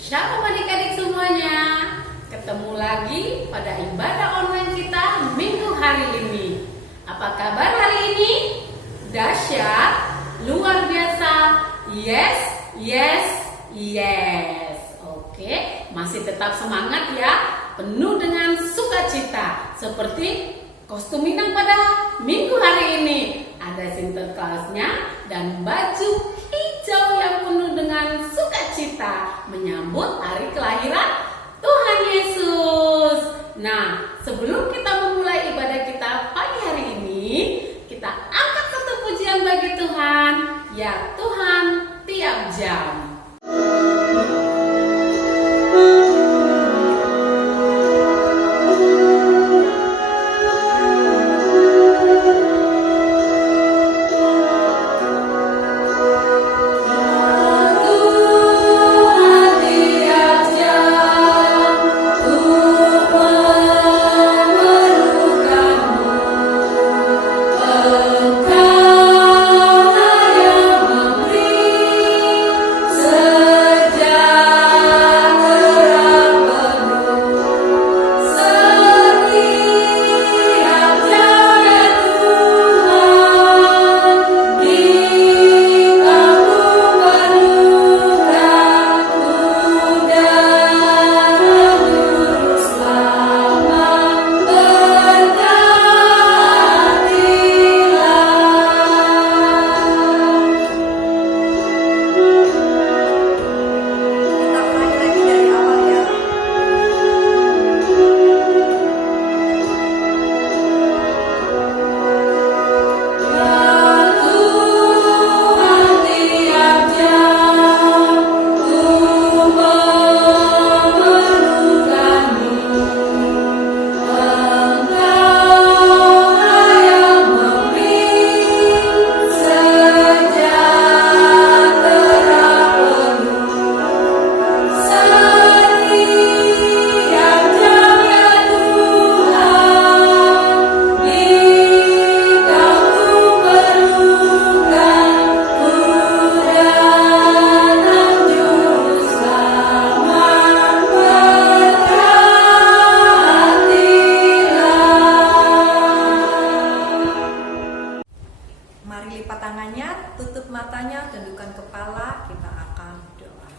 Shalom adik-adik semuanya. Ketemu lagi pada ibadah online kita minggu hari ini. Apa kabar hari ini? Dahsyat, luar biasa. Yes, yes, yes. Oke, masih tetap semangat ya. Penuh dengan sukacita. Seperti kostum Minang pada minggu hari ini. Ada sinterklasnya dan baju hijau yang penuh dengan sukacita menyambut hari kelahiran Tuhan Yesus. Nah, sebelum kita memulai ibadah kita pagi hari ini, kita angkat satu pujian bagi Tuhan. Ya Tuhan, tiap jam. Mari lipat tangannya, tutup matanya, tundukkan kepala, kita akan doa.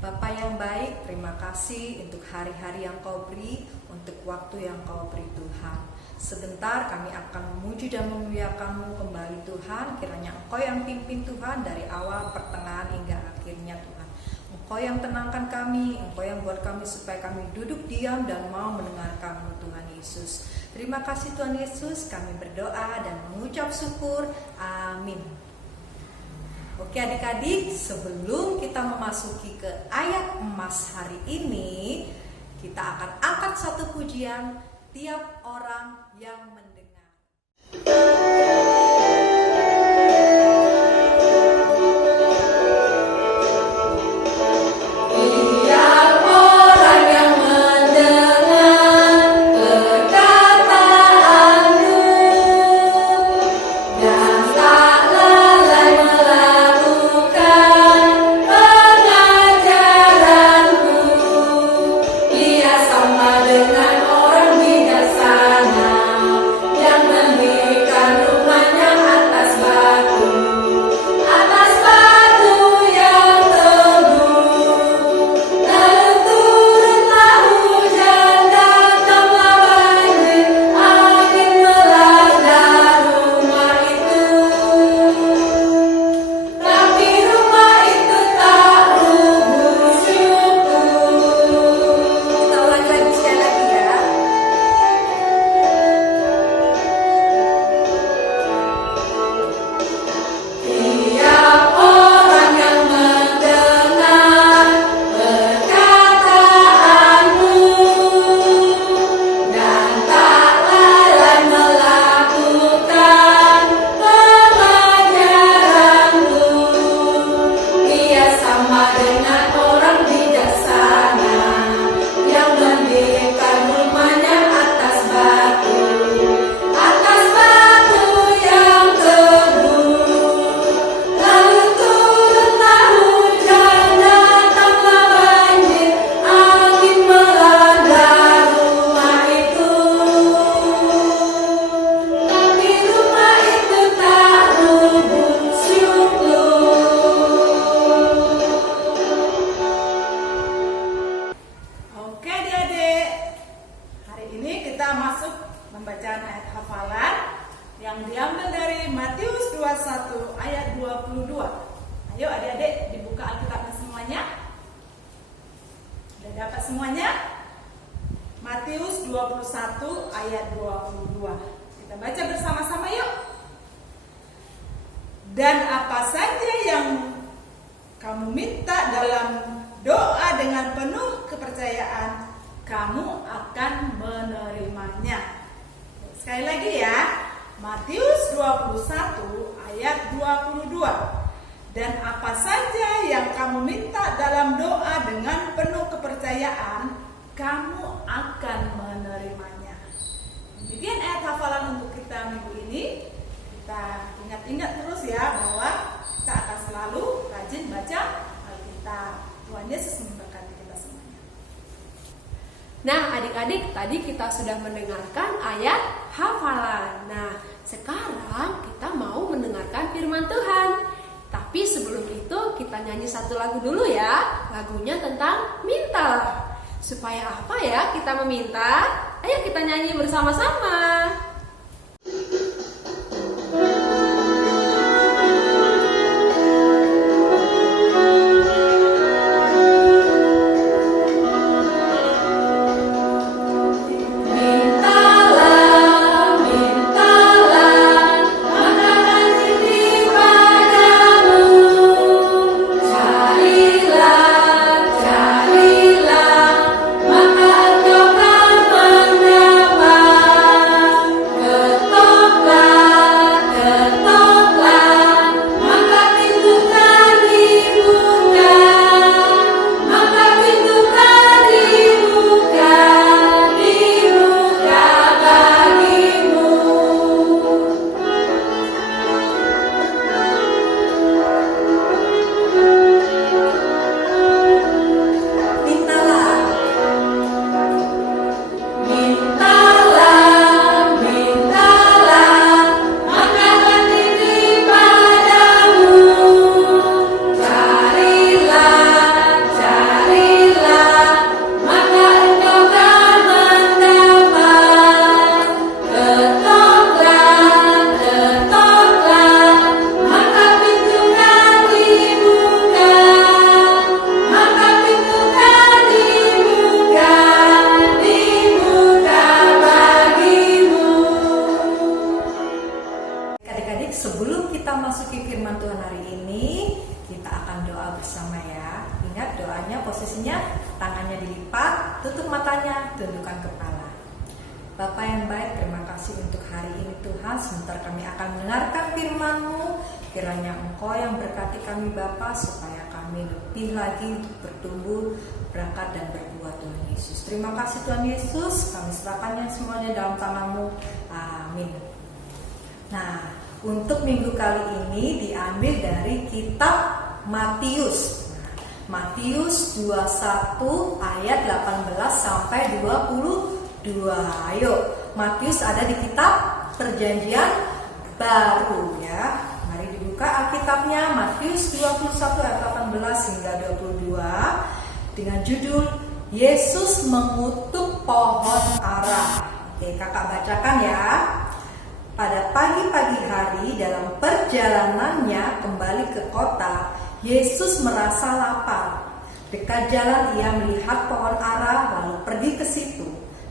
Bapa yang baik, terima kasih untuk hari-hari yang Kau beri, untuk waktu yang Kau beri Tuhan. Sebentar kami akan memuji dan memuliakan-Mu kembali Tuhan. Kiranya Engkau yang pimpin Tuhan dari awal, pertengahan hingga akhirnya Tuhan. Engkau yang tenangkan kami, Engkau yang buat kami supaya kami duduk diam dan mau mendengarkan-Mu Tuhan Yesus. Terima kasih Tuhan Yesus, kami berdoa dan mengucap syukur. Amin. Oke adik-adik, sebelum kita memasuki ke ayat emas hari ini, kita akan angkat satu pujian tiap orang yang mendengar. Sama dengan orang bijaksana. 21 ayat 22. Kita baca bersama-sama yuk. Dan apa saja yang kamu minta dalam doa dengan penuh kepercayaan, kamu akan menerimanya. Sekali lagi ya, Matius 21 ayat 22. Dan apa saja yang kamu minta dalam doa dengan penuh kepercayaan, kamu akan menerimanya. Demikian ayat hafalan untuk kita minggu ini. Kita ingat-ingat terus ya bahwa kita akan selalu rajin baca Alkitab. Tuhan Yesus memberkati kita semuanya. Nah, adik-adik, tadi kita sudah mendengarkan ayat hafalan. Nah, sekarang kita mau mendengarkan firman Tuhan. Tapi sebelum itu kita nyanyi satu lagu dulu ya. Lagunya tentang mintalah. Supaya apa ya kita meminta? Ayo kita nyanyi bersama-sama. Sebelum kita masuki firman Tuhan hari ini, kita akan doa bersama ya. Ingat doanya posisinya tangannya dilipat, tutup matanya, tundukkan kepala. Bapa yang baik, terima kasih untuk hari ini Tuhan. Sebentar kami akan mendengarkan firman-Mu. Kiranya Engkau yang berkati kami Bapa, supaya kami lebih lagi untuk bertumbuh, berangkat dan berbuat Tuhan Yesus. Terima kasih Tuhan Yesus, kami serahkannya semuanya dalam tangan-Mu. Amin. Nah, untuk minggu kali ini diambil dari kitab Matius. Matius 21 ayat 18 sampai 22. Ayo, Matius ada di kitab Perjanjian Baru ya. Mari dibuka Alkitabnya, Matius 21 ayat 18 hingga 22 dengan judul Yesus mengutuk pohon ara. Oke, kakak bacakan ya. Pada pagi-pagi hari dalam perjalanannya kembali ke kota, Yesus merasa lapar. Dekat jalan ia melihat pohon ara lalu pergi ke situ.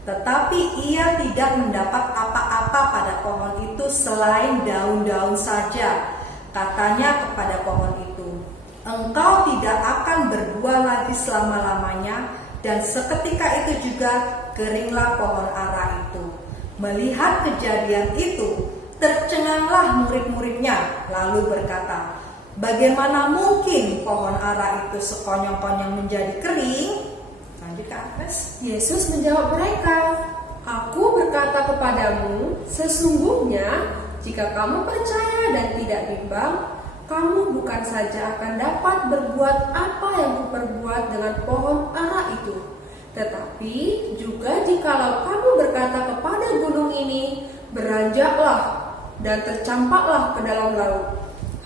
Tetapi ia tidak mendapat apa-apa pada pohon itu selain daun-daun saja. Katanya kepada pohon itu, "Engkau tidak akan berbuah lagi selama-lamanya." Dan seketika itu juga keringlah pohon ara itu. Melihat kejadian itu, tercenganglah murid-muridnya, lalu berkata, "Bagaimana mungkin pohon ara itu sekonyong-konyong menjadi kering?" Lanjut ke atas. Yesus menjawab mereka, "Aku berkata kepadamu, sesungguhnya jika kamu percaya dan tidak bimbang, kamu bukan saja akan dapat berbuat apa yang kuperbuat dengan pohon ara itu, tetapi juga jikalau kamu berkata kepada gunung ini, beranjaklah dan tercampaklah ke dalam laut,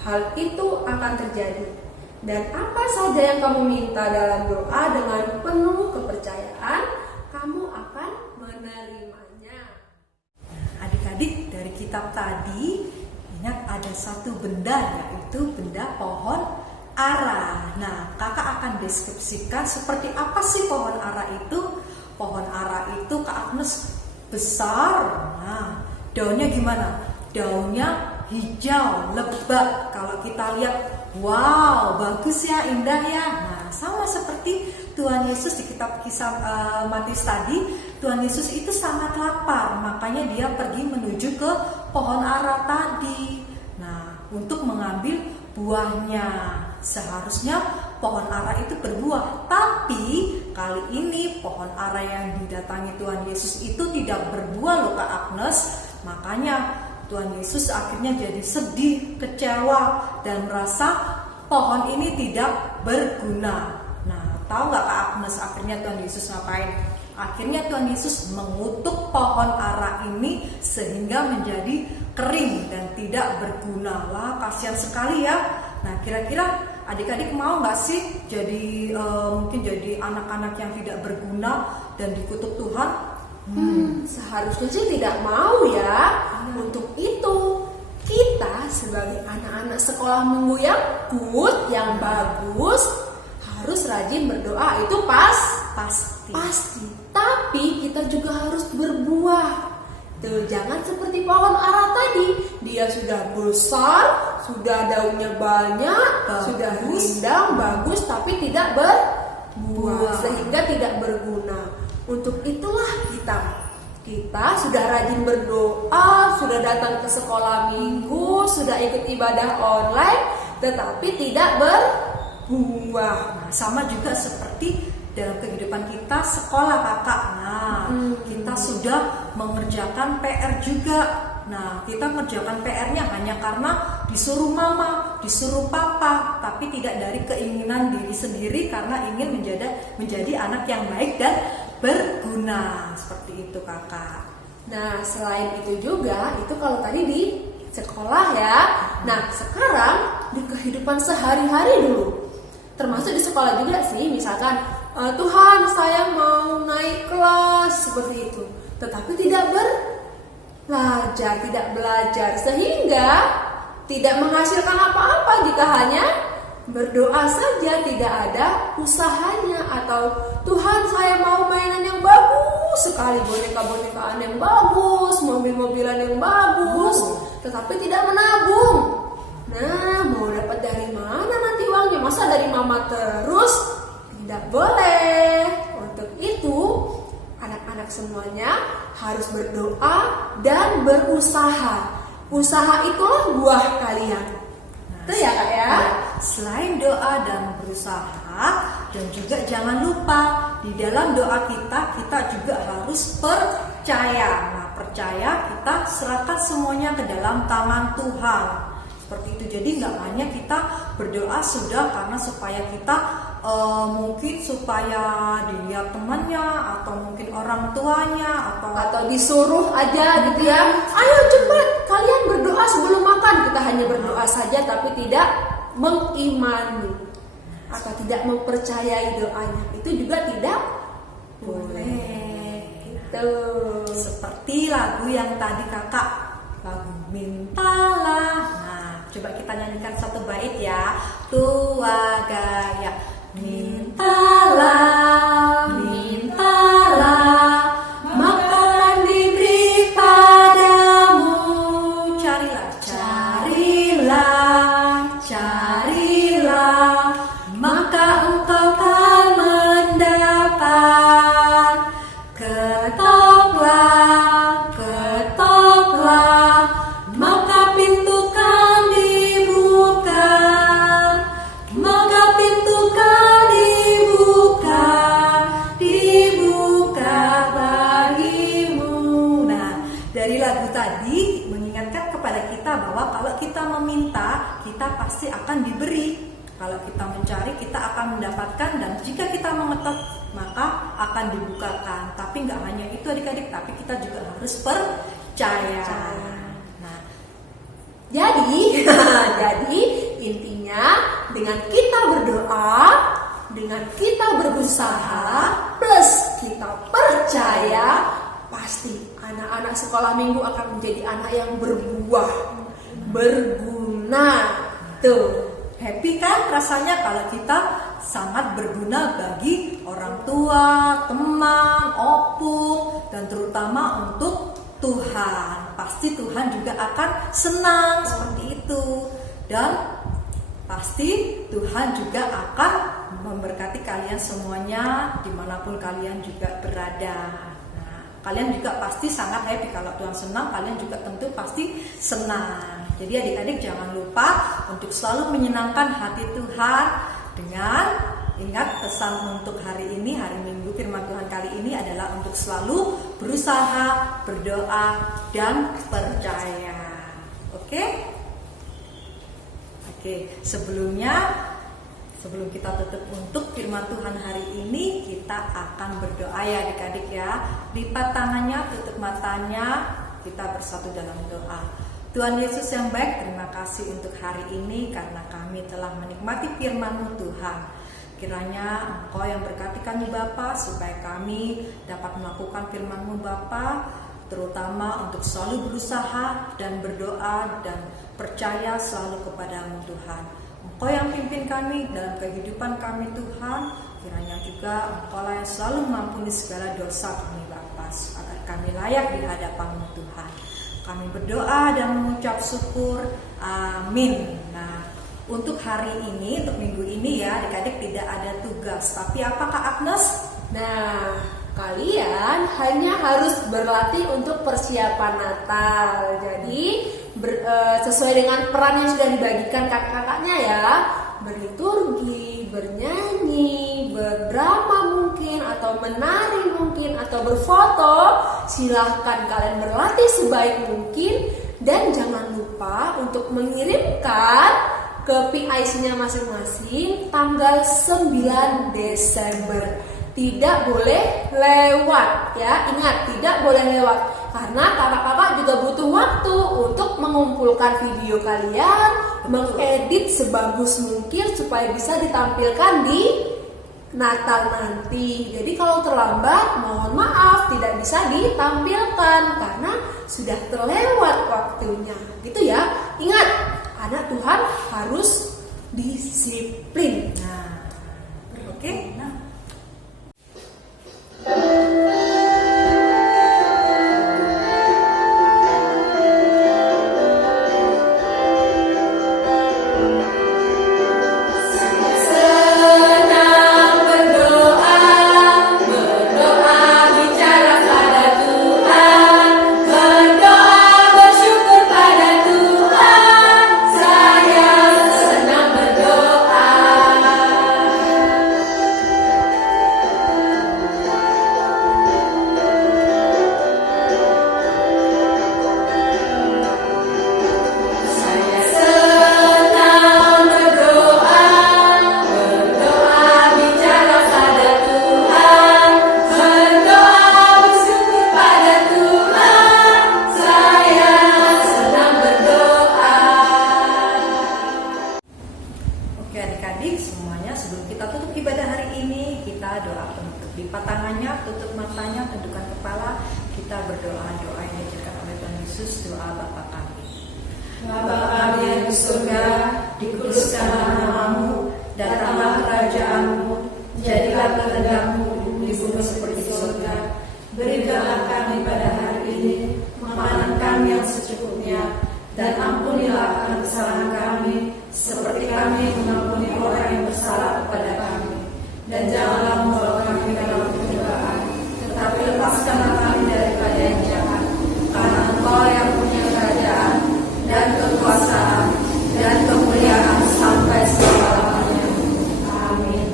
hal itu akan terjadi. Dan apa saja yang kamu minta dalam doa dengan penuh kepercayaan, kamu akan menerimanya." Adik-adik, dari kitab tadi ingat ada satu benda, yaitu benda pohon ara. Nah, kakak akan deskripsikan seperti apa sih pohon ara itu. Pohon ara itu Kak Agnes besar. Nah, daunnya gimana? Daunnya hijau, lebat. Kalau kita lihat, wow, bagus ya, indah ya. Nah, sama seperti Tuhan Yesus di kitab Kisah Matius tadi, Tuhan Yesus itu sangat lapar, makanya dia pergi menuju ke pohon ara tadi. Nah, untuk mengambil buahnya. Seharusnya pohon ara itu berbuah, tapi kali ini pohon ara yang didatangi Tuhan Yesus itu tidak berbuah loh Kak Agnes. Makanya Tuhan Yesus akhirnya jadi sedih, kecewa, dan merasa pohon ini tidak berguna. Nah, tahu nggak Kak Agnes akhirnya Tuhan Yesus ngapain? Akhirnya Tuhan Yesus mengutuk pohon ara ini sehingga menjadi kering dan tidak berguna. Wah, kasihan sekali ya. Nah, kira-kira adik-adik mau nggak sih jadi mungkin jadi anak-anak yang tidak berguna dan dikutuk Tuhan? Seharusnya sih tidak mau ya. Untuk itu kita sebagai anak-anak sekolah minggu yang good, yang bagus, harus rajin berdoa. Itu pasti. Tapi kita juga harus berbuah. Tuh, jangan seperti pohon ara tadi. Dia sudah besar, sudah daunnya banyak, sudah rindang, bagus, tapi tidak berbuah, sehingga tidak berguna. Untuk itulah kita sudah rajin berdoa, sudah datang ke sekolah minggu, sudah ikut ibadah online, tetapi tidak berbuah. Nah, sama juga seperti dalam kehidupan kita sekolah Kakak. Nah, kita sudah mengerjakan PR juga. Nah, kita mengerjakan PR-nya hanya karena disuruh mama, disuruh papa, tapi tidak dari keinginan diri sendiri karena ingin menjadi anak yang baik dan berguna. Seperti itu Kakak. Nah, selain itu juga, itu kalau tadi di sekolah ya. Nah, sekarang di kehidupan sehari-hari dulu. Termasuk di sekolah juga sih, misalkan Tuhan, saya mau naik kelas seperti itu, tetapi tidak belajar, sehingga tidak menghasilkan apa-apa jika hanya berdoa saja, tidak ada usahanya. Atau Tuhan, saya mau mainan yang bagus sekali, boneka-bonekaan yang bagus, mobil-mobilan yang bagus, tetapi tidak menabung. Nah, mau dapat dari mana nanti uangnya? Masa dari mama terus? Tidak boleh. Untuk itu, anak-anak semuanya harus berdoa dan berusaha. Usaha itulah buah kalian. Itu ya Kak ya? Selain doa dan berusaha, dan juga jangan lupa di dalam doa kita juga harus percaya. Nah, percaya kita serahkan semuanya ke dalam tangan Tuhan. Seperti itu. Jadi nggak hanya kita berdoa sudah karena supaya kita mungkin supaya dilihat temannya atau mungkin orang tuanya atau disuruh aja gitu ya. Ayo cepat kalian berdoa sebelum makan. Kita hanya berdoa saja tapi tidak mengimani atau tidak mempercayai doanya. Itu juga tidak boleh. Gitu. Seperti lagu yang tadi Kakak, lagu Mintalah. Nah, coba kita nyanyikan satu bait ya. Tua gaya. Mintalah, maka akan diberi padamu. Carilah, maka engkau akan mendapat. Ketoklah, maka pintu kan dibuka. Tadi mengingatkan kepada kita bahwa kalau kita meminta, kita pasti akan diberi. Kalau kita mencari, kita akan mendapatkan, dan jika kita mengetok, maka akan dibukakan. Tapi nggak hanya itu adik-adik, tapi kita juga harus percaya. Nah, jadi intinya dengan kita berdoa, dengan kita berusaha, plus kita percaya, pasti anak-anak sekolah minggu akan menjadi anak yang berbuah, berguna. Tuh, Happy kan rasanya kalau kita sangat berguna bagi orang tua, teman, opung, dan terutama untuk Tuhan. Pasti Tuhan juga akan senang seperti itu. Dan pasti Tuhan juga akan memberkati kalian semuanya dimanapun kalian juga berada. Nah, kalian juga pasti sangat happy. Kalau Tuhan senang, kalian juga tentu pasti senang. Jadi adik-adik jangan lupa untuk selalu menyenangkan hati Tuhan dengan ingat pesan untuk hari ini, hari Minggu firman Tuhan kali ini adalah untuk selalu berusaha, berdoa, dan percaya. Oke? Oke, sebelum kita tutup untuk firman Tuhan hari ini, kita akan berdoa ya adik-adik ya. Lipat tangannya, tutup matanya, kita bersatu dalam doa. Tuhan Yesus yang baik, terima kasih untuk hari ini karena kami telah menikmati firman-Mu Tuhan. Kiranya Engkau yang berkati kami Bapa, supaya kami dapat melakukan firman-Mu Bapa, terutama untuk selalu berusaha dan berdoa dan percaya selalu kepada-Mu Tuhan. Engkau yang pimpin kami dalam kehidupan kami Tuhan, kiranya juga Engkau yang selalu mengampuni segala dosa kami Bapa, agar kami layak di hadapan-Mu Tuhan. Kami berdoa dan mengucap syukur, amin. Nah, untuk hari ini, untuk minggu ini ya adik-adik tidak ada tugas. Tapi apakah Agnes? Nah, kalian hanya harus berlatih untuk persiapan Natal. Jadi sesuai dengan peran yang sudah dibagikan kakak-kakaknya ya, berliturgi, bernyanyi, berdrama mungkin, atau menari mungkin, atau berfoto. Silahkan kalian berlatih sebaik mungkin, dan jangan lupa untuk mengirimkan ke PIC-nya masing-masing tanggal 9 Desember. Tidak boleh lewat ya, ingat tidak boleh lewat, karena kakak-kakak juga butuh waktu untuk mengumpulkan video kalian, mengedit sebagus mungkin supaya bisa ditampilkan di Natal nanti. Jadi kalau terlambat, mohon maaf tidak bisa ditampilkan karena sudah terlewat waktunya. Gitu ya. Ingat, anak Tuhan harus disiplin. Nah, oke. Nah, lipat tangannya, tutup matanya, tundukkan kepala. Kita berdoa doa yang diajarkan oleh Tuhan Yesus, doa Bapa kami. Bapa kami yang di surga, dikuduskanlah namamu, datanglah kerajaanmu, jadilah kehendakmu di bumi seperti di surga. Berikanlah kami pada hari ini makanan kami yang secukupnya, dan ampunilah akan kesalahan kami, seperti kami mengampuni orang yang bersalah kepada kami. Dan janganlah membawa kami dalam pencobaan, tetapi lepaskanlah kami daripada yang jahat. Karena Engkau yang punya kerajaan dan kekuasaan dan kemuliaan sampai selama-lamanya. Amin.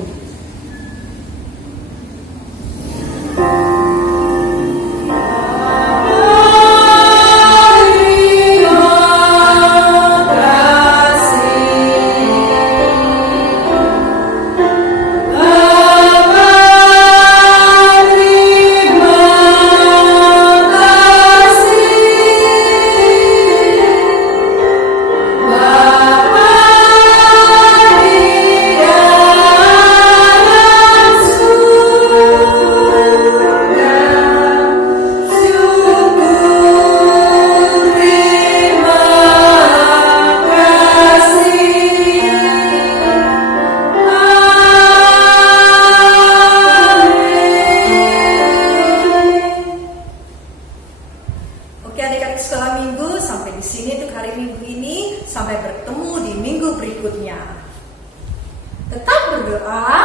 berdoa.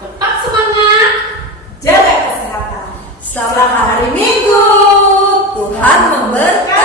Tetap semangat. Jaga kesehatan. Selamat hari Minggu. Tuhan memberkati.